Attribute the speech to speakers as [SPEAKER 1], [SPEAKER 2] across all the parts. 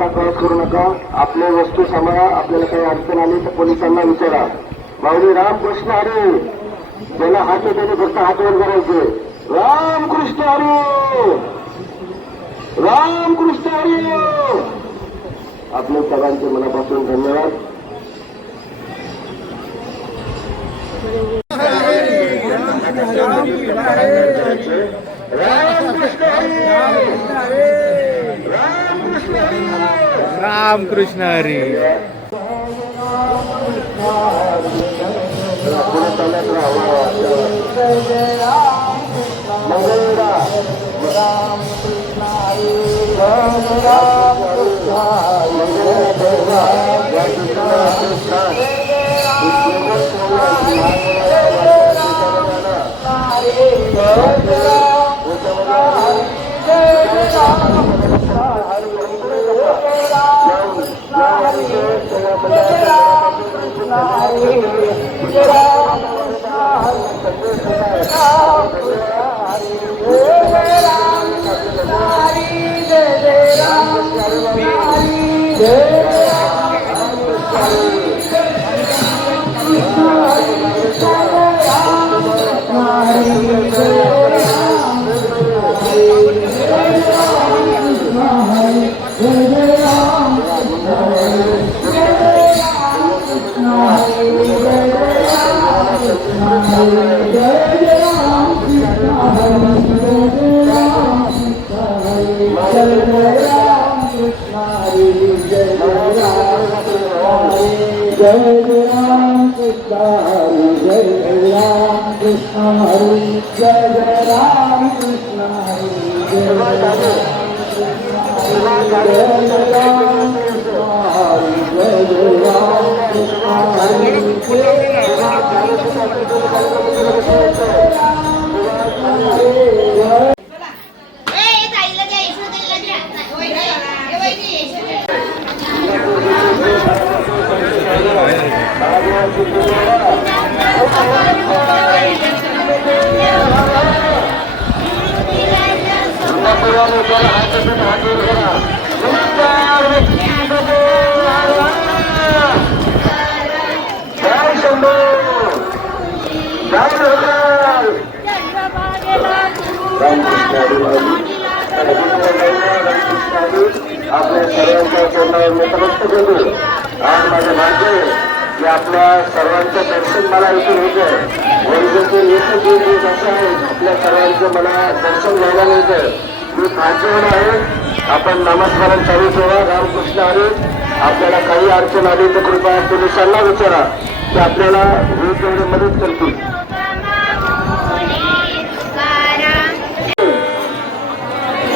[SPEAKER 1] तक्रार करू नका. आपल्या वस्तू सांभाळा आपल्याला काही अडचण आली तर पोलिसांना विचारा. माऊली रामकृष्ण हरी. ज्याला हात येते त्याने फक्त हात वर करायचे. रामकृष्ण हरी. रामकृष्ण हरी. आपल्या सगळ्यांचे मनापासून धन्यवाद. रामकृष्ण हरी. रामकृष्ण राम
[SPEAKER 2] कृष्ण हरी।
[SPEAKER 1] जय राम Go! दर्शन घ्यायला मिळतं मी भाग्यवान आहे. आपण नामस्मरण चालू ठेवा रामकृष्ण हरी आपल्याला काही अडचण आली तर कृपया पोलिसांना विचारा ते आपल्याला तेवढी मदत करतील.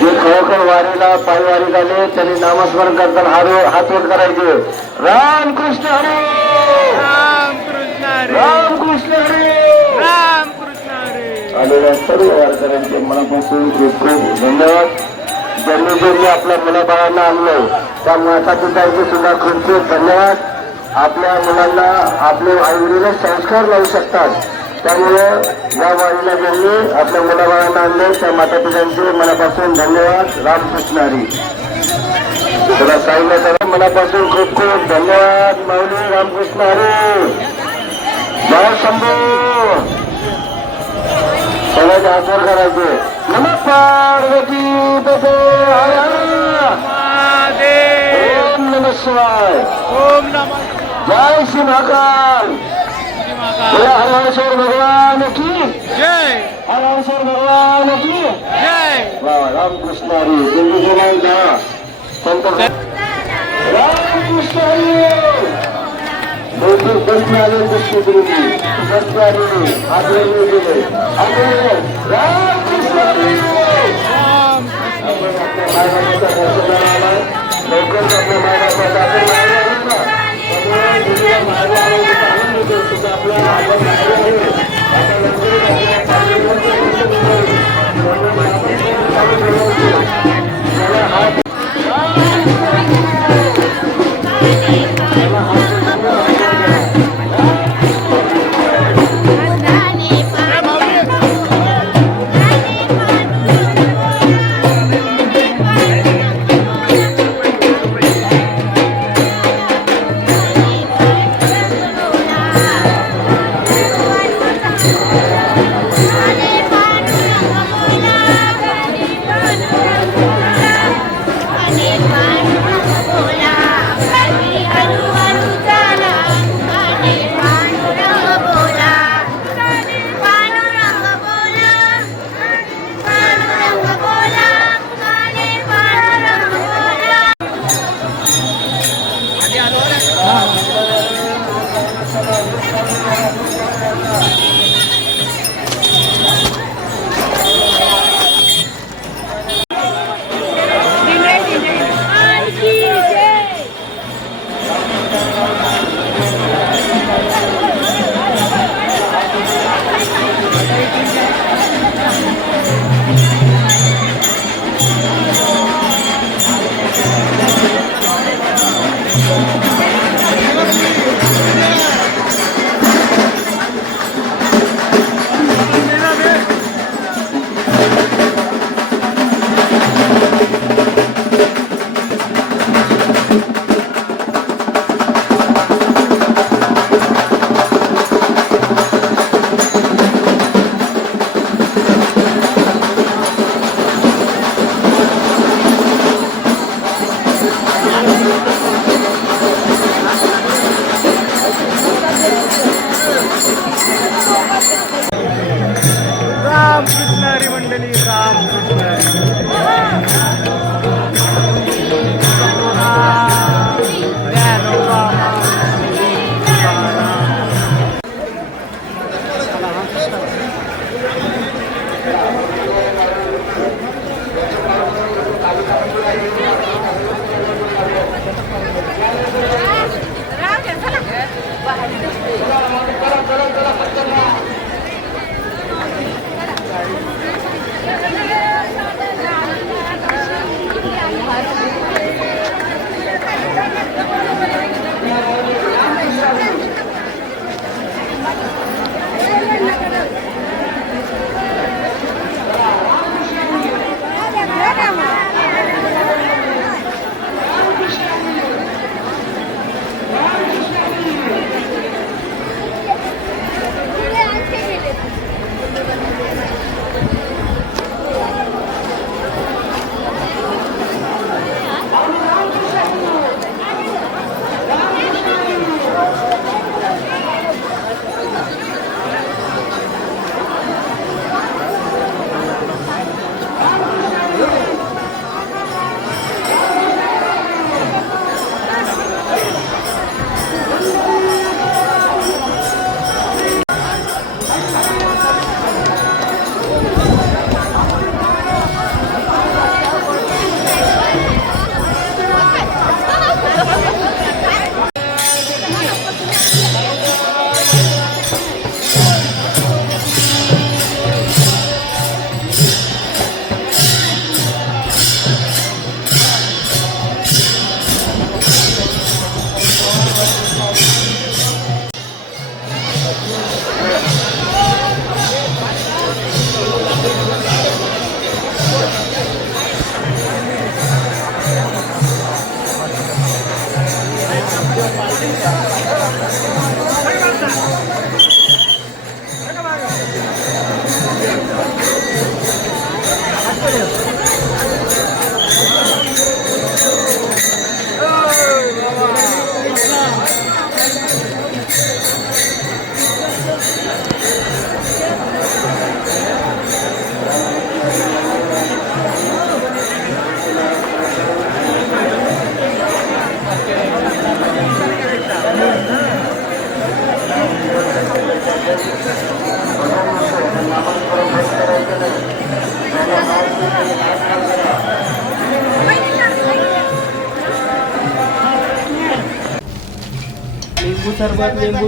[SPEAKER 1] जे खरोखर वारीला पायवारी झाले त्यांनी नामस्मरण करताना हात हात वर करायचे. रामकृष्ण हरी!
[SPEAKER 2] रामकृष्ण हरी!
[SPEAKER 1] आलेल्या सर्व वारकऱ्यांचे मनापासून खूप खूप धन्यवाद. ज्यांनी ज्यांनी आपल्या मुलाबाळांना आणलं त्या माता पित्यांचे सुद्धा खूप खूप धन्यवाद. आपल्या मुलांना आपले आईवडील संस्कार लावू शकतात. त्यामुळे या वारीला ज्यांनी आपल्या मुलाबाळांना आणले त्या माता पित्यांचे मनापासून धन्यवाद. राम कृष्णारी तुला सांगितलं तर मनापासून खूप खूप धन्यवाद. माऊली रामकृष्ण हरी. जय शंभू! সবাইকে আসর করাইছে পার্বতী পেতে ওম
[SPEAKER 2] নম
[SPEAKER 1] শিবায়। ওম নম
[SPEAKER 2] জয় শ্রী
[SPEAKER 1] মহাকাল। হরেশ্বর ভগবান
[SPEAKER 2] কি? হরেশ্বর
[SPEAKER 1] ভগবান কি? রামকৃষ্ণ হরি
[SPEAKER 2] দিল্লি
[SPEAKER 1] জমাই যা রামকৃষ্ণ
[SPEAKER 2] হরি।
[SPEAKER 1] भरपूर रामकृष्ण आले कृष्ण गुरुजी बसने आग्रह गेले. आग्रह रामकृष्ण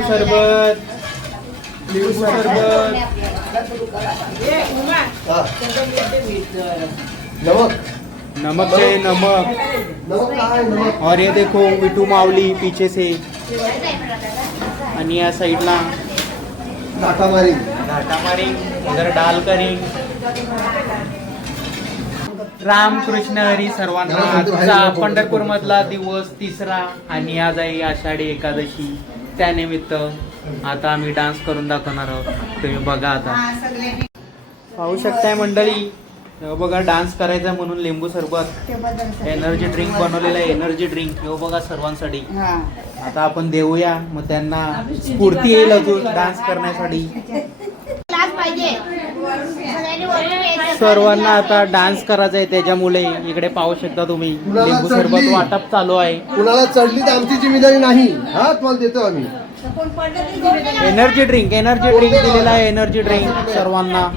[SPEAKER 2] सरबत लिंबू सरबत.
[SPEAKER 3] नमक.
[SPEAKER 2] नमक चाहिए नमक.
[SPEAKER 3] नमक काय नमक?
[SPEAKER 2] और ये देखो मिठू मावली पीछे से. आणि या साईडला.
[SPEAKER 3] टाटा मारी
[SPEAKER 2] घाटा मारी इधर डाल करी राम कृष्ण हरी सर्वांना आजचा पंढरपूर मधला दिवस तिसरा आणि आज आहे आषाढी एकादशी. त्यानिमित्त आता आम्ही डान्स करून दाखवणार आहोत. तुम्ही बघा आता. पाहू शकताय मंडळी. बघा डान्स करायचा म्हणून लिंबू सरबत एनर्जी ड्रिंक बनवलेलं आहे एनर्जी ड्रिंक हे बघा सर्वांसाठी. आता आपण देऊया मग त्यांना स्फूर्ती येईल अजून डान्स करण्यासाठी. सर्वांना आता डान्स करायचा आहे त्याच्यामुळे इकडे पाहू शकता तुम्ही. लिंबू सरबत? वाटप चालू आहे.
[SPEAKER 3] कुणाला चढली तर आमची जिम्मेदारी नाही. हा तुम्हाला देतो आम्ही.
[SPEAKER 2] एनर्जी ड्रिंक एनर्जी ड्रिंक दिलेला आहे एनर्जी ड्रिंक सर्वांना.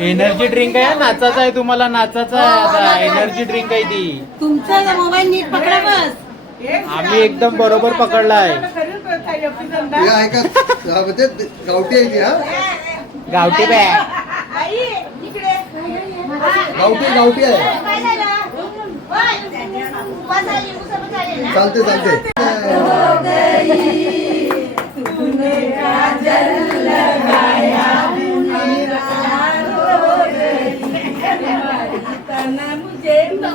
[SPEAKER 2] एनर्जी ड्रिंक आहे नाचायचं आहे तुम्हाला नाचायचं आहे आता. एनर्जी ड्रिंक आहे. ती.
[SPEAKER 4] तुमचा मोबाईल नीट पकडा बस.
[SPEAKER 2] आम्ही एकदम बरोबर पकडला आहे.
[SPEAKER 3] हे आहे का हा, म्हणजे गावठी आहे ती हा?
[SPEAKER 2] गावठी बॅग
[SPEAKER 3] गावठी गावठी आहे? चालते चालते.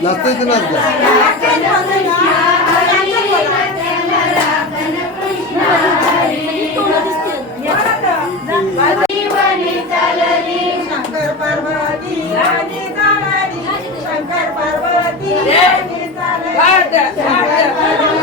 [SPEAKER 5] Las tres de las dos. 二的，二的，的。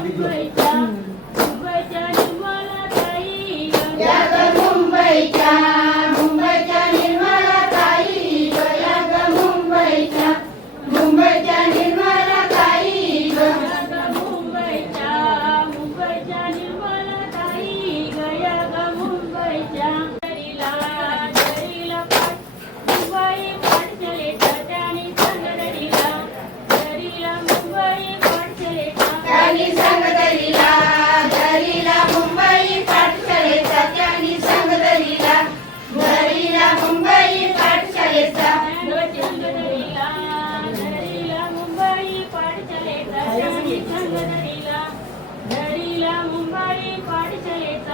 [SPEAKER 5] Grazie.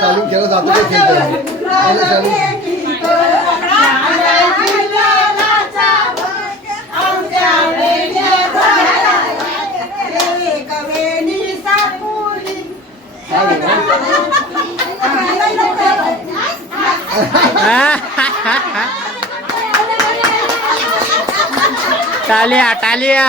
[SPEAKER 3] चालून खेळलं जातं ते खेळतं चालून
[SPEAKER 2] टालिया टालिया.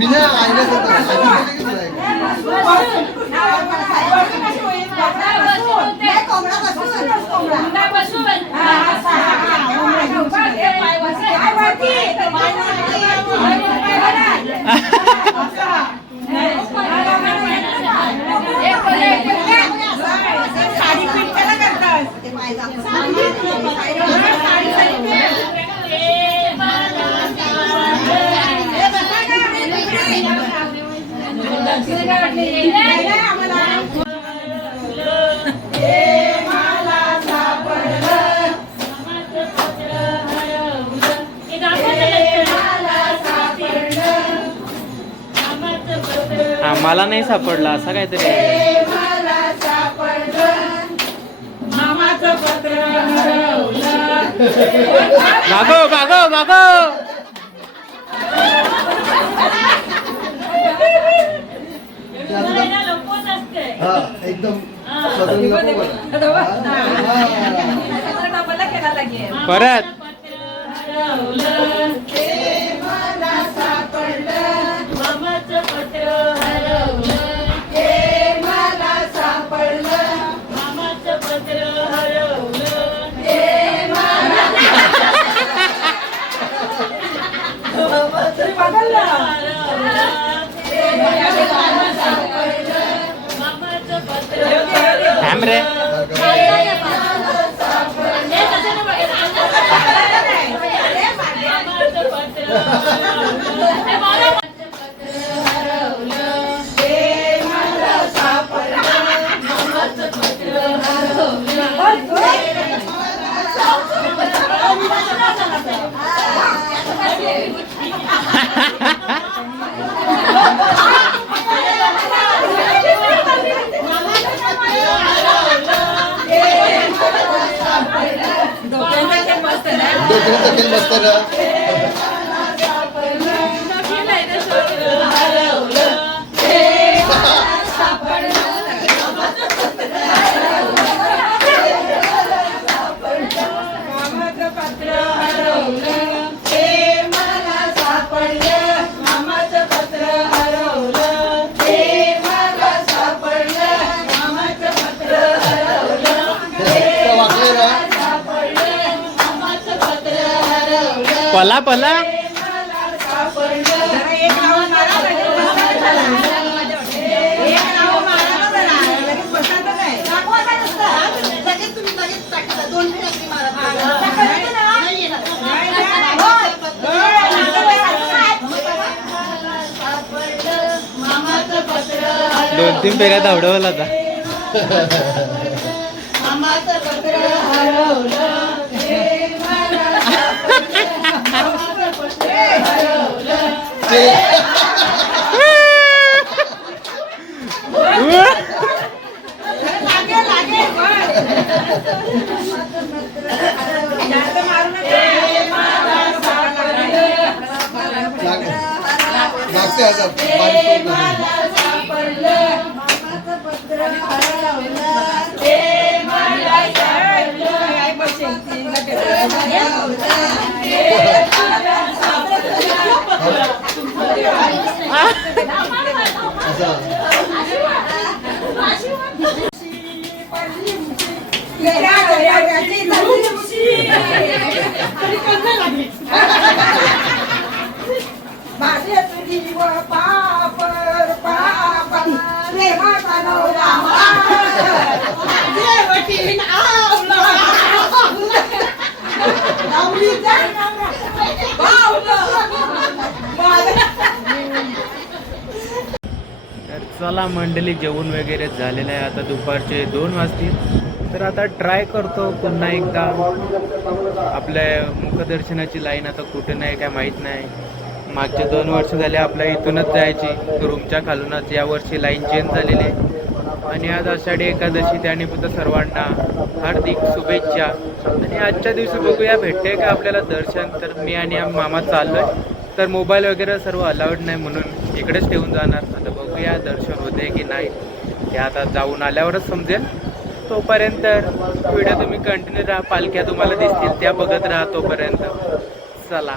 [SPEAKER 5] मिना आईने से तो आईने से जाएगा
[SPEAKER 3] मैं कोमड़ा बसू मैं कोमड़ा मला नाही
[SPEAKER 2] सापडला असा काहीतरी
[SPEAKER 6] बागो बागो
[SPEAKER 3] बागो एकदम
[SPEAKER 2] परत. थांब रे
[SPEAKER 6] Ha ha ha!
[SPEAKER 3] डोक्याला तेल बसतं ना.
[SPEAKER 2] पला पला.
[SPEAKER 5] दोन
[SPEAKER 2] तीन पेऱ्या धावडवला आता.
[SPEAKER 3] माझे तुझी पापर प्रेमाचा नवरा
[SPEAKER 2] तर चला मंडळी जेवण वगैरे झालेलं आहे. आता दुपारचे दोन वाजतील. तर आता ट्राय करतो पुन्हा एकदा. आपल्या मुखदर्शनाची लाईन आता कुठे नाही काय माहीत नाही. मागचे दोन वर्ष झाले आपल्या इथूनच जायची. रूमच्या खालूनच. यावर्षी लाईन चेंज झालेली आहे. आणि आज आषाढी एकादशी त्यानिमित्त सर्वांना हार्दिक शुभेच्छा. आणि आजच्या दिवशी बघूया भेटते का आपल्याला दर्शन? तर मी आणि मामा चाललोय. तर मोबाईल वगैरे सर्व अलाउड नाही म्हणून इकडेच ठेवून जाणार. आता बघूया दर्शन होते की नाही. ते आता जाऊन आल्यावरच समजेल. तोपर्यंत व्हिडिओ तुम्ही कंटिन्यू राहा. पालख्या तुम्हाला दिसतील त्या बघत राहा तोपर्यंत. चला.